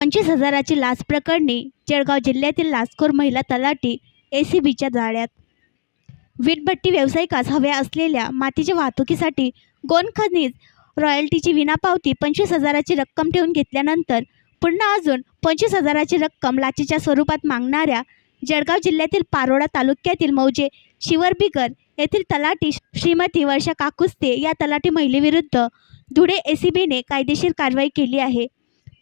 25,000ची लाच प्रकरणी जळगाव जिल्ह्यातील लाचखोर महिला तलाठी एसीबीच्या जाळ्यात। वीटभट्टी व्यावसायिकास हव्या असलेल्या मातीच्या वाहतुकीसाठी गोंड खनिज रॉयल्टीची विनापावती 25,000ची रक्कम ठेवून घेतल्यानंतर पुन्हा अजून 25,000ची रक्कम लाचेच्या स्वरूपात मागणाऱ्या जळगाव जिल्ह्यातील पारोळा तालुक्यातील मौजे शिवरबिगर येथील तलाठी श्रीमती वर्षा काकुस्ते या तलाठी महिलेविरुद्ध धुळे एसीबीने कायदेशीर कारवाई केली आहे।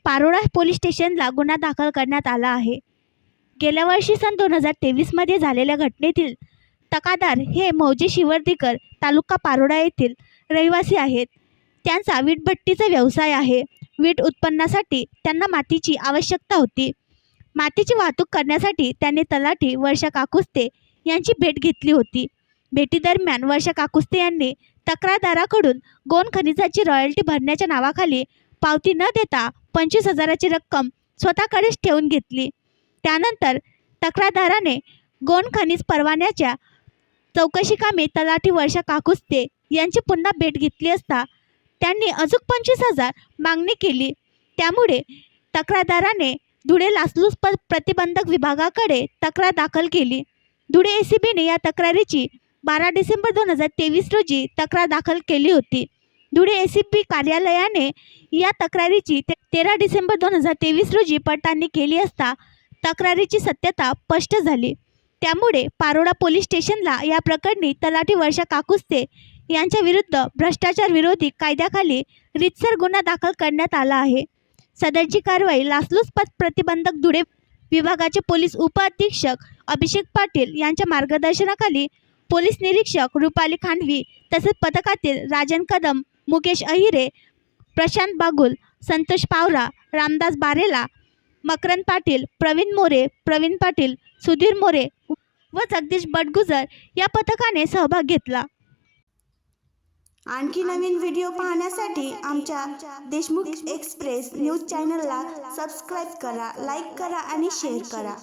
पारोळा पोलीस स्टेशनला गुन्हा दाखल करण्यात आला आहे। गेल्या वर्षी सन 2023 मध्ये झालेल्या घटनेतील तक्रारदार हे मौजे शिवरबिगर तालुका पारोळा येथील रहिवासी आहेत। त्यांचा वीटभट्टीचा व्यवसाय आहे। वीट उत्पन्नासाठी त्यांना मातीची आवश्यकता होती। मातीची वाहतूक करण्यासाठी त्यांनी तलाठी वर्षा काकुस्ते यांची भेट घेतली होती। भेटीदरम्यान वर्षा काकुस्ते यांनी तक्रारदाराकडून गोंड खनिजाची रॉयल्टी भरण्याच्या नावाखाली पावती न देता 25,000ची रक्कम स्वतःकडेच ठेवून घेतली। त्यानंतर तक्रारदाराने गोंड खनिज परवान्याच्या चौकशी कामी तलाठी वर्षा काकुस्ते यांची पुन्हा भेट घेतली असता त्यांनी अजून 25,000 मागणी केली। त्यामुळे तक्रारदाराने धुळे लाचलुचपत प्रतिबंधक विभागाकडे तक्रार दाखल केली। धुळे एसीबीने या तक्रारीची 12 डिसेंबर 2023 रोजी तक्रार दाखल केली होती। धुळे एसीबी कार्यालयाने या तक्रारीची 13 डिसेंबर 2023 रोजी पडताळणी केली असता तक्रारीची सत्यता स्पष्ट झाली। त्यामुळे पारोळा पोलीस स्टेशनला या प्रकरणी तलाठी वर्षा काकुस्ते यांच्या विरुद्ध भ्रष्टाचार विरोधी कायद्याखाली रीतसर गुन्हा दाखल करण्यात आला आहे। सदरची कारवाई लाचलुचपत प्रतिबंधक धुळे विभागाचे पोलीस उपअधीक्षक अभिषेक पाटील यांच्या मार्गदर्शनाखाली पोलीस निरीक्षक रुपाली खांडवी तसेच पथकातील राजन कदम, मुकेश अहिरे, प्रशांत बागुल, संतोष पावरा, रामदास बारेला, मकरंद पाटील, प्रवीण मोरे, प्रवीण पाटील, सुधीर मोरे व जगदीश बटगुजर या पथकाने सहभाग घेतला। आणखी नवीन व्हिडिओ पाहण्यासाठी आमच्या देशमुख एक्सप्रेस न्यूज चॅनलला सबस्क्राईब करा, लाईक करा आणि शेअर करा।